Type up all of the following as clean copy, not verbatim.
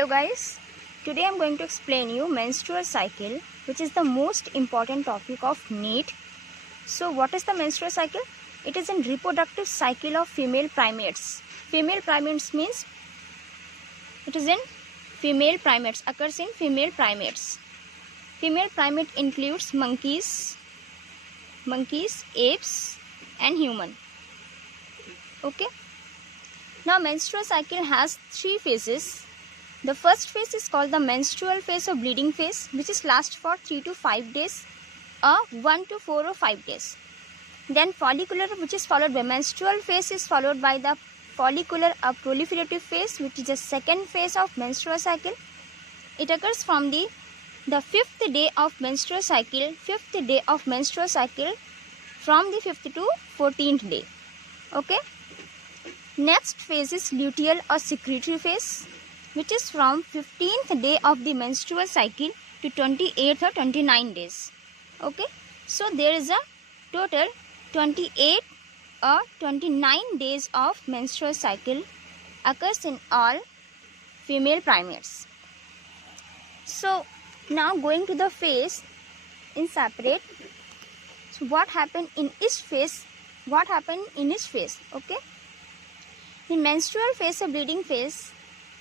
Hello guys, today I am going to explain you menstrual cycle, which is the most important topic of NEET. So what is the menstrual cycle? It is a reproductive cycle of female primates. Female primates means it is in female primates, occurs in female primates. Female primate includes monkeys, apes and human. Okay. Now menstrual cycle has 3 phases. The first phase is called the menstrual phase or bleeding phase, which is lasts for 3 to 5 days or 1 to 4 or 5 days. Then follicular, which is followed by menstrual phase, is followed by the follicular or proliferative phase, which is the second phase of menstrual cycle. It occurs from the 5th day of menstrual cycle, from the 5th to 14th day. Okay. Next phase is luteal or secretory phase, which is from 15th day of the menstrual cycle to 28th or 29 days. Okay. So there is a total 28 or 29 days of menstrual cycle occurs in all female primates. So now going to the phase in separate. So what happened in each phase? Okay. In menstrual phase or bleeding phase,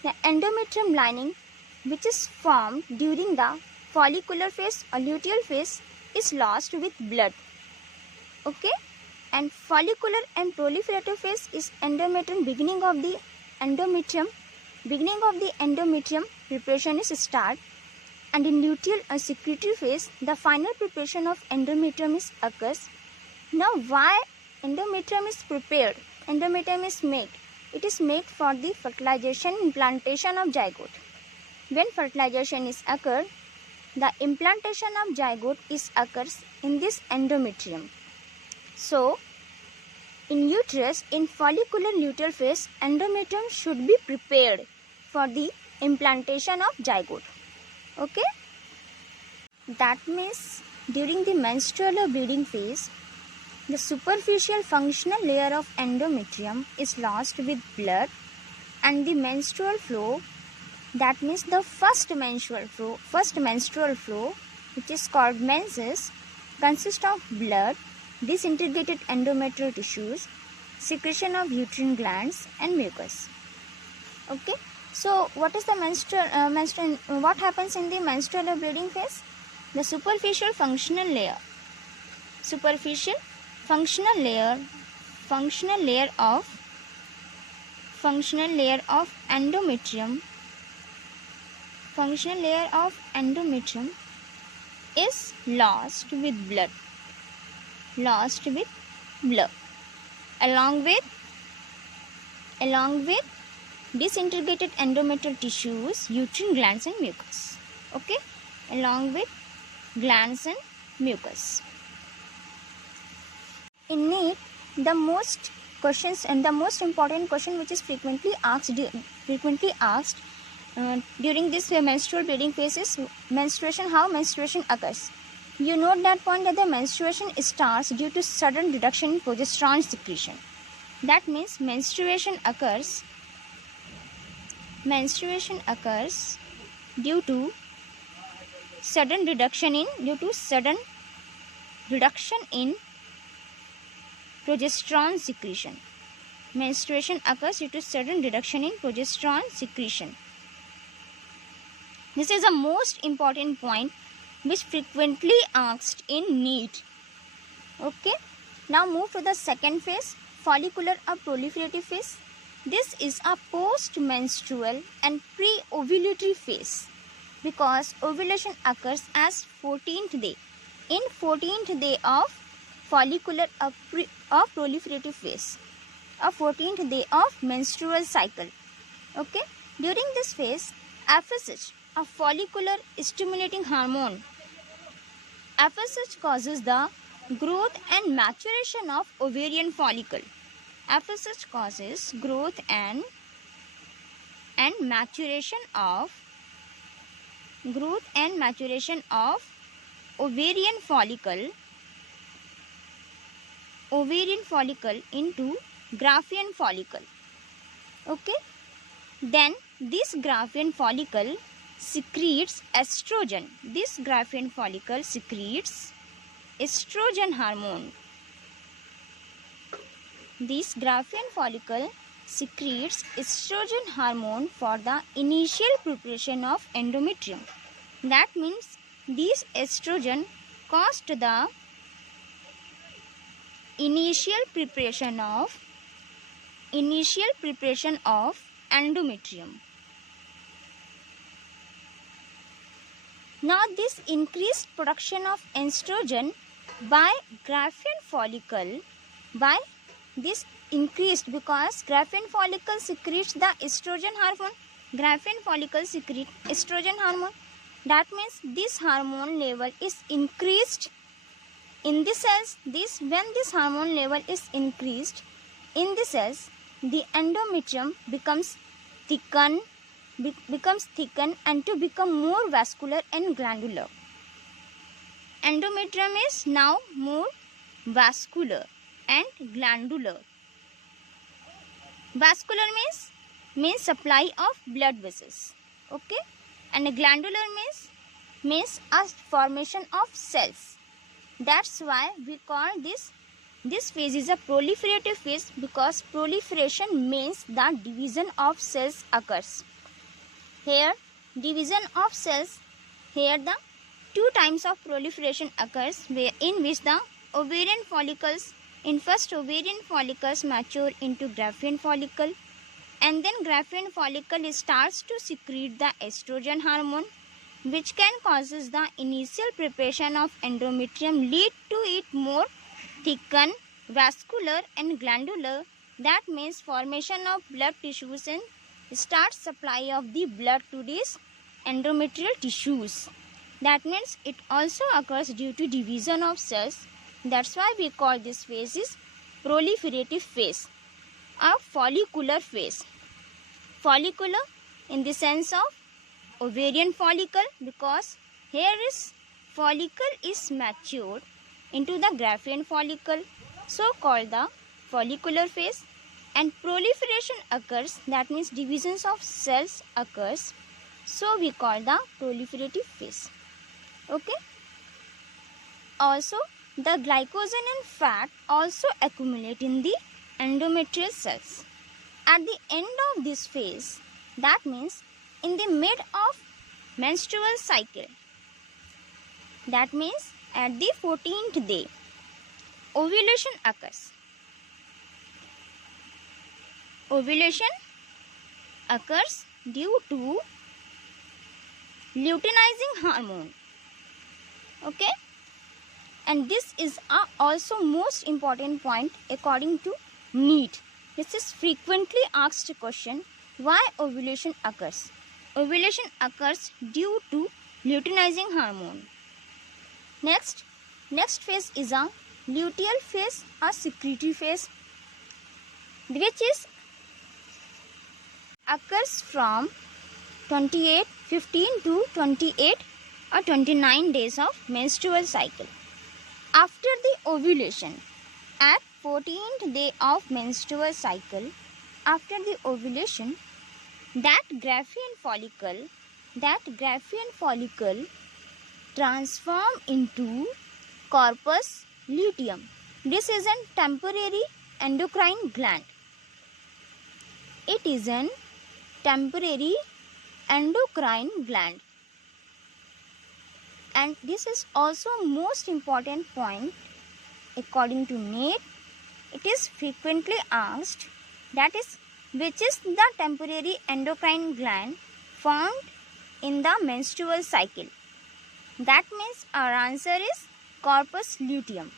the endometrium lining, which is formed during the follicular phase or luteal phase, is lost with blood. Okay. And follicular and proliferative phase is endometrium. Beginning of the endometrium preparation is start. And in luteal or secretory phase, the final preparation of endometrium is occurs. Now why endometrium is prepared? Endometrium is made. It is made for the fertilization, implantation of zygote. When fertilization is occurred, the implantation of zygote is occurs in this endometrium. So, in uterus, in follicular luteal phase, endometrium should be prepared for the implantation of zygote. Okay? That means during the menstrual or bleeding phase, the superficial functional layer of endometrium is lost with blood, and the menstrual flow, that means the first menstrual flow, which is called menses, consists of blood, disintegrated endometrial tissues, secretion of uterine glands and mucus. Okay. So what is the what happens in the menstrual or bleeding phase? The superficial functional layer of endometrium is lost with blood along with disintegrated endometrial tissues, uterine glands and mucus. Okay, along with glands and mucus. In NEET, the most important question which is frequently asked during this menstrual bleeding phase is menstruation. How menstruation occurs? You note that point that the menstruation starts due to sudden reduction in progesterone secretion. That means menstruation occurs due to sudden reduction in progesterone secretion. Menstruation occurs due to sudden reduction in progesterone secretion. This is the most important point which frequently asked in NEET. Okay. Now move to the second phase, follicular or proliferative phase. This is a post-menstrual and pre-ovulatory phase because ovulation occurs as 14th day. In 14th day of follicular or proliferative phase, or 14th day of menstrual cycle. Okay. During this phase, FSH, a follicular stimulating hormone, FSH causes the growth and maturation of ovarian follicle. FSH causes growth and maturation of ovarian follicle into Graafian follicle. Okay. Then this Graafian follicle secretes estrogen. This Graafian follicle secretes estrogen hormone. This Graafian follicle secretes estrogen hormone for the initial preparation of endometrium. That means this estrogen caused the initial preparation of endometrium. Now this increased production of estrogen by Graafian follicle because Graafian follicle secretes the estrogen hormone. Graafian follicle secretes estrogen hormone. That means this hormone level is increased in the cells. When this hormone level is increased in the cells, the endometrium becomes thickened and to become more vascular and glandular. Endometrium is now more vascular and glandular. Vascular means supply of blood vessels. Okay, and glandular means a formation of cells. That's why we call this phase is a proliferative phase, because proliferation means the division of cells occurs. Here division of cells, here the two times of proliferation occurs, in which the ovarian follicles, in first ovarian follicles mature into Graafian follicle, and then Graafian follicle starts to secrete the estrogen hormone, which can causes the initial preparation of endometrium, lead to it more thickened, vascular and glandular. That means formation of blood tissues and start supply of the blood to these endometrial tissues. That means it also occurs due to division of cells. That's why we call this phase is proliferative phase, a follicular phase. Follicular in the sense of ovarian follicle, because here is follicle is matured into the Graafian follicle, so called the follicular phase. And proliferation occurs, that means divisions of cells occurs, so we call the proliferative phase. Okay. Also the glycogen and fat also accumulate in the endometrial cells. At the end of this phase, that means in the mid of menstrual cycle, that means at the 14th day, ovulation occurs. Ovulation occurs due to luteinizing hormone. Okay, and this is also most important point according to NEET. This is frequently asked question, why ovulation occurs. Ovulation occurs due to luteinizing hormone. Next phase is a luteal phase, a secretory phase, which is occurs from 15 to 28 or 29 days of menstrual cycle. After the ovulation, at 14th day of menstrual cycle, after the ovulation, that Graafian follicle transform into corpus luteum. This is a temporary endocrine gland. It is a temporary endocrine gland. And this is also most important point according to NEET. It is frequently asked, that is, which is the temporary endocrine gland found in the menstrual cycle. That means our answer is corpus luteum.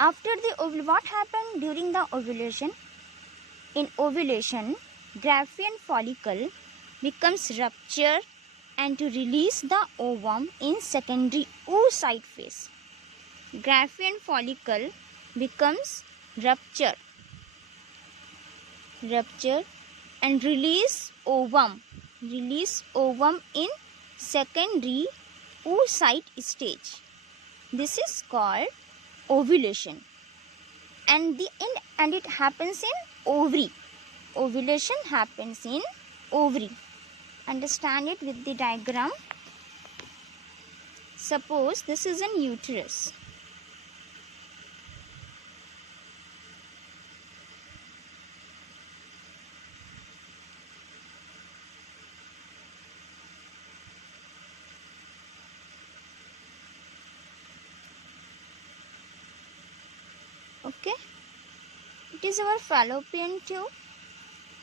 After the what happened during the ovulation? In ovulation, Graafian follicle becomes ruptured and to release the ovum in secondary oocyte phase. Graafian follicle becomes ruptured and release ovum in secondary oocyte stage. This is called ovulation, and it happens in ovary. Ovulation happens in ovary. Understand it with the diagram. Suppose this is an uterus. Okay, it is our fallopian tube,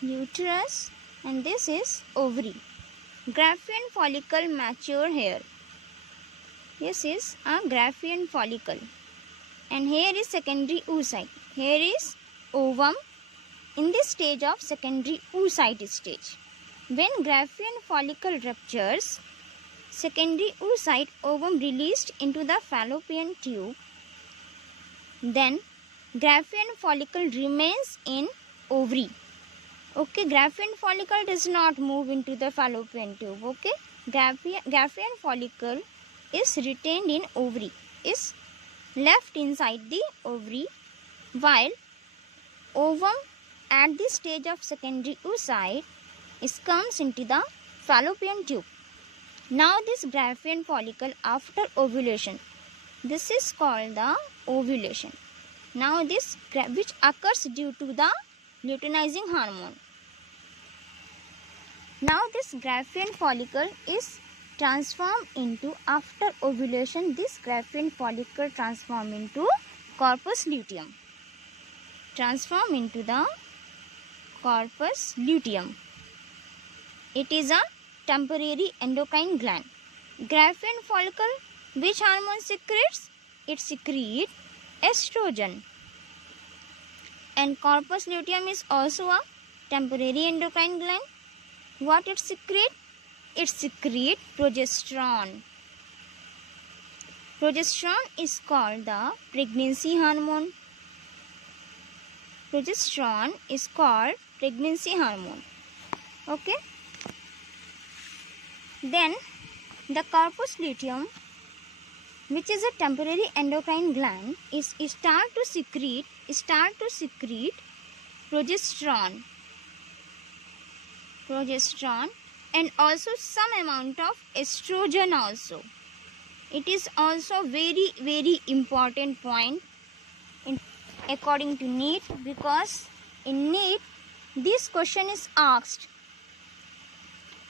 uterus, and this is ovary. Graafian follicle mature here. This is a Graafian follicle, and here is secondary oocyte. Here is ovum in this stage of secondary oocyte stage. When Graafian follicle ruptures, secondary oocyte ovum released into the fallopian tube. Then Graafian follicle remains in ovary. Okay, Graafian follicle does not move into the fallopian tube. Okay, Graafian follicle is retained in ovary, is left inside the ovary, while ovum at the stage of secondary oocyte comes into the fallopian tube. Now this Graafian follicle after ovulation, this is called the ovulation. Now this which occurs due to the luteinizing hormone. Now this Graafian follicle is transformed into, after ovulation, this Graafian follicle transform into corpus luteum. Transform into the corpus luteum. It is a temporary endocrine gland. Graafian follicle, which hormone secretes? It secretes estrogen. And corpus luteum is also a temporary endocrine gland. What it secretes? It secretes progesterone. Progesterone is called the pregnancy hormone. Progesterone is called pregnancy hormone. Okay. Then the corpus luteum, which is a temporary endocrine gland, is start to secrete progesterone and also some amount of estrogen also. It is also very, very important point according to NEET, because in NEET this question is asked.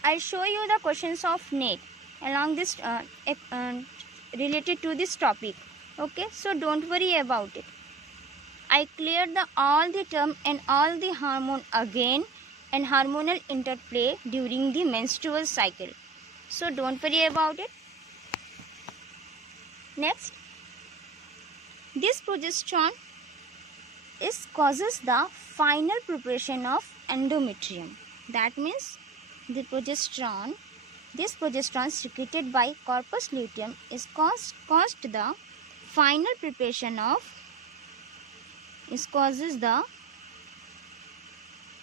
I'll show you the questions of NEET along this related to this topic. Okay, so don't worry about it. I cleared all the term and all the hormone again, and hormonal interplay during the menstrual cycle. So don't worry about it. Next, this progesterone causes the final preparation of endometrium. That means the progesterone, this progesterone secreted by corpus luteum is caused the final preparation of, causes the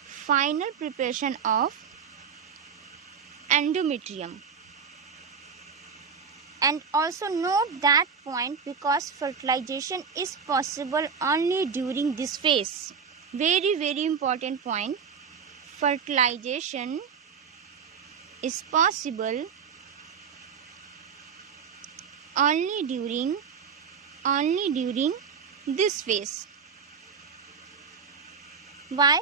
final preparation of endometrium. And also note that point, because fertilization is possible only during this phase. Very, very important point. Fertilization is possible only during this phase. Why?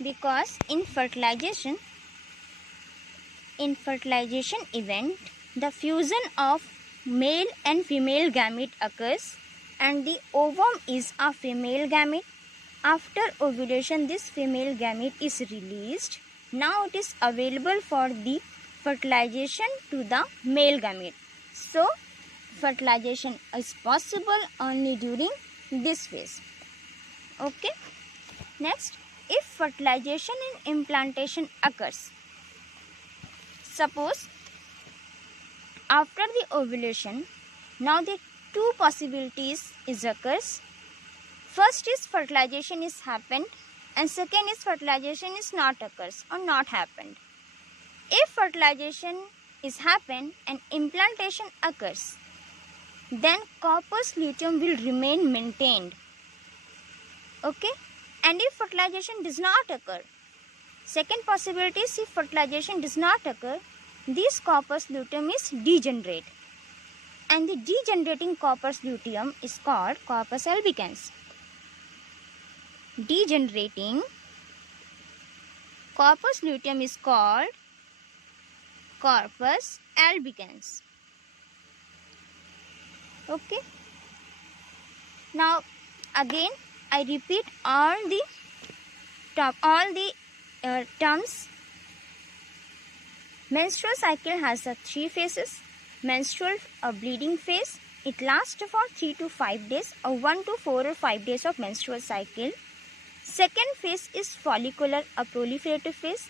Because in fertilization event, the fusion of male and female gamete occurs, and the ovum is a female gamete. After ovulation, this female gamete is released. Now it is available for the fertilization to the male gamete. So fertilization is possible only during this phase. Okay. Next, if fertilization and implantation occurs, suppose after the ovulation, now the two possibilities occurs. First is fertilization is happened, and second is fertilization is not occurs or not happened. If fertilization is happened and implantation occurs, then corpus luteum will remain maintained. Okay. And if fertilization does not occur, Second possibility is if fertilization does not occur, this corpus luteum is degenerate, and the degenerating corpus luteum is called corpus albicans. Degenerating corpus luteum is called corpus albicans. Okay. Now again I repeat all the terms. Menstrual cycle has 3 phases. Menstrual bleeding phase, it lasts for 3 to 5 days or 1 to 4 or 5 days of menstrual cycle. Second phase is follicular proliferative phase,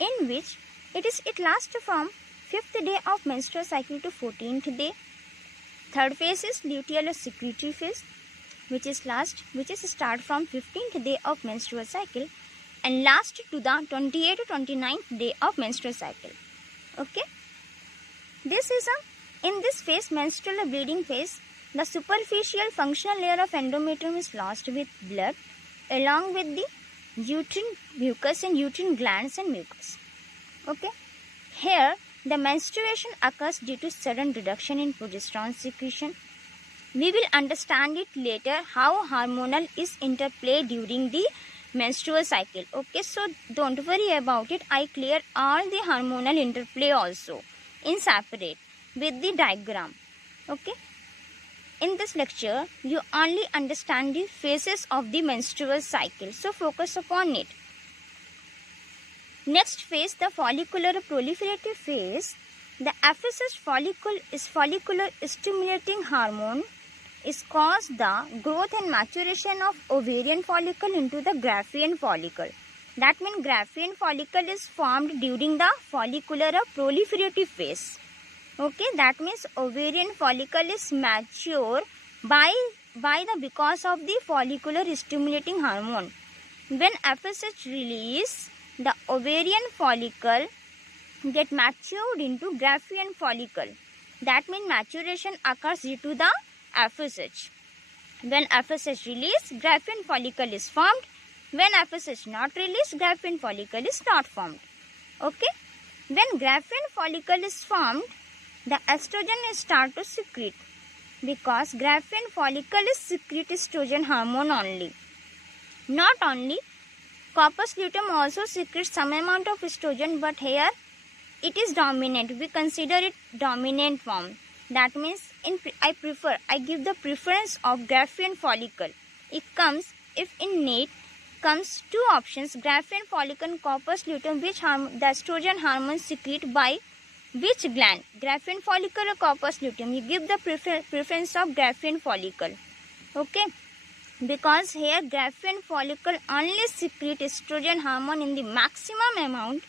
in which it lasts from 5th day of menstrual cycle to 14th day. Third phase is luteal secretory phase, which is start from 15th day of menstrual cycle and last to the 28th to 29th day of menstrual cycle. Okay. In this phase, menstrual bleeding phase, the superficial functional layer of endometrium is lost with blood along with the uterine mucus and uterine glands and mucus. Okay. Here, the menstruation occurs due to sudden reduction in progesterone secretion. We will understand it later how hormonal is interplay during the menstrual cycle. Okay, so don't worry about it. I clear all the hormonal interplay also in separate with the diagram. Okay. In this lecture, you only understand the phases of the menstrual cycle. So focus upon it. Next phase, the follicular proliferative phase. The FSH follicle is follicular stimulating hormone is cause the growth and maturation of ovarian follicle into the Graafian follicle. That means Graafian follicle is formed during the follicular proliferative phase. Okay, that means ovarian follicle is mature because of the follicular stimulating hormone. When FSH release, the ovarian follicle get matured into Graafian follicle. That means maturation occurs due to the FSH. When FSH release, Graafian follicle is formed. When FSH not released, Graafian follicle is not formed. Okay. When Graafian follicle is formed, the estrogen start to secrete because Graafian follicle is secrete estrogen hormone only. Not only, corpus luteum also secretes some amount of estrogen, but here it is dominant. We consider it dominant form. That means I give the preference of Graafian follicle. If in need comes two options, Graafian follicle and corpus luteum, which the estrogen hormone secrete by which gland? Graafian follicle or corpus luteum? You give the preference of Graafian follicle. Okay. Because here Graafian follicle only secrete estrogen hormone in the maximum amount,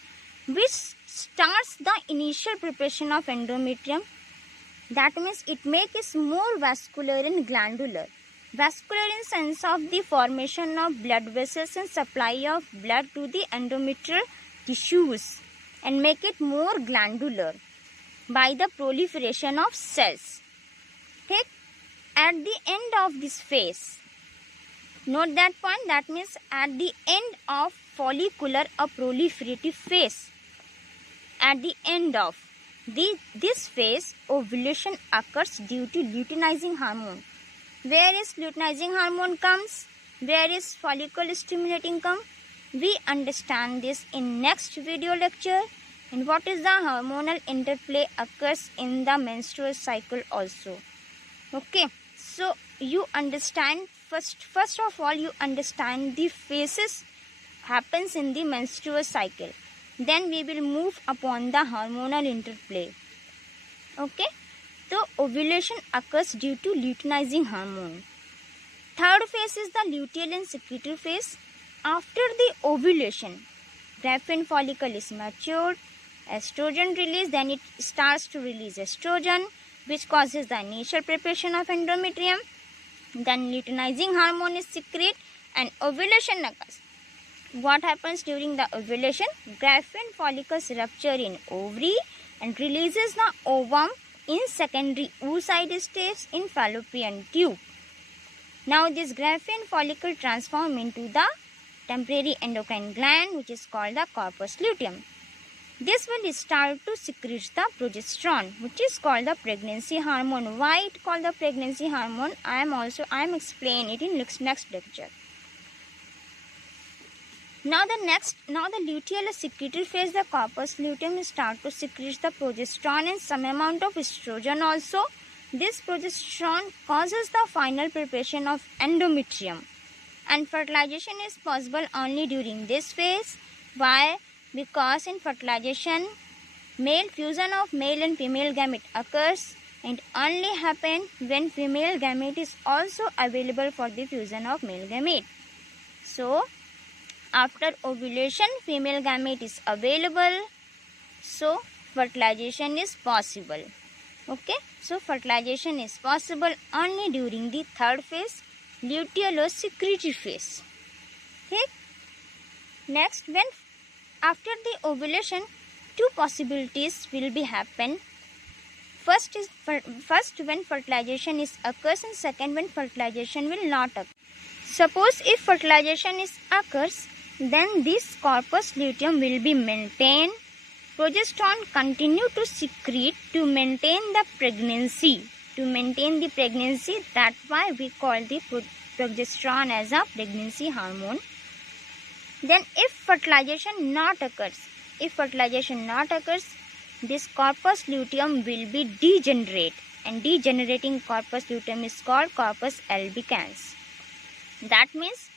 which starts the initial preparation of endometrium. That means it makes more vascular and glandular. Vascular in sense of the formation of blood vessels and supply of blood to the endometrial tissues, and make it more glandular by the proliferation of cells. Okay? At the end of this phase, note that point, that means at the end of follicular or proliferative phase, at the end of this phase, ovulation occurs due to luteinizing hormone. Where is luteinizing hormone comes? Where is follicle stimulating come? We understand this in next video lecture. And what is the hormonal interplay occurs in the menstrual cycle also. Okay, so you understand first of all you understand the phases happens in the menstrual cycle. Then we will move upon the hormonal interplay. Okay, so ovulation occurs due to luteinizing hormone. Third phase is the luteal and secretory phase. After the ovulation, Graafian follicle is matured, estrogen release, then it starts to release estrogen, which causes the initial preparation of endometrium. Then luteinizing hormone is secreted and ovulation occurs. What happens during the ovulation? Graafian follicles rupture in ovary and releases the ovum in secondary oocyte stage in fallopian tube. Now this Graafian follicle transforms into the temporary endocrine gland which is called the corpus luteum. This will start to secrete the progesterone which is called the pregnancy hormone. Why it called the pregnancy hormone? I am explaining it in next lecture. Now the luteal secretory phase, the corpus luteum start to secrete the progesterone and some amount of estrogen also. This progesterone causes the final preparation of endometrium, and fertilization is possible only during this phase. Why? Because in fertilization, fusion of male and female gamete occurs and only happen when female gamete is also available for the fusion of male gamete. So, after ovulation, female gamete is available, so fertilization is possible. Okay, so fertilization is possible only during the third phase, lutealo-secretory phase. Okay. Next, after the ovulation, two possibilities will be happen. First when fertilization is occurs, and second when fertilization will not occur. Suppose if fertilization is occurs, then this corpus luteum will be maintained. Progesterone continue to secrete to maintain the pregnancy. That's why we call the progesterone as a pregnancy hormone. Then if fertilization not occurs, this corpus luteum will be degenerate, and degenerating corpus luteum is called corpus albicans. That means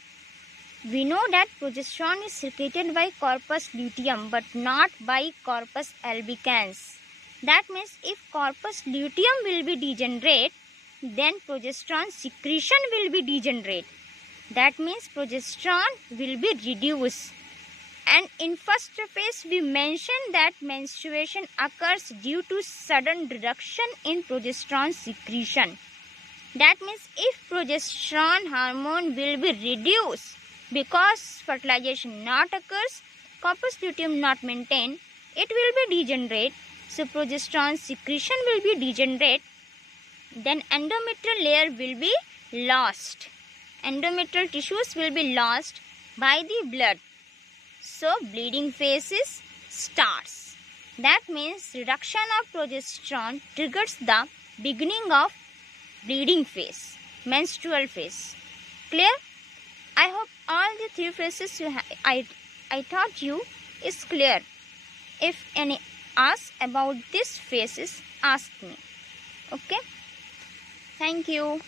we know that progesterone is secreted by corpus luteum but not by corpus albicans. That means if corpus luteum will be degenerate, then progesterone secretion will be degenerate. That means progesterone will be reduced. And in first phase we mentioned that menstruation occurs due to sudden reduction in progesterone secretion. That means if progesterone hormone will be reduced because fertilization not occurs, corpus luteum not maintained, it will be degenerate. So progesterone secretion will be degenerate. Then endometrial layer will be lost. Endometrial tissues will be lost by the blood. So bleeding phase starts. That means reduction of progesterone triggers the beginning of bleeding phase, menstrual phase. Clear? I hope all the three phases I taught you is clear. If any ask about these phases, ask me. Okay? Thank you.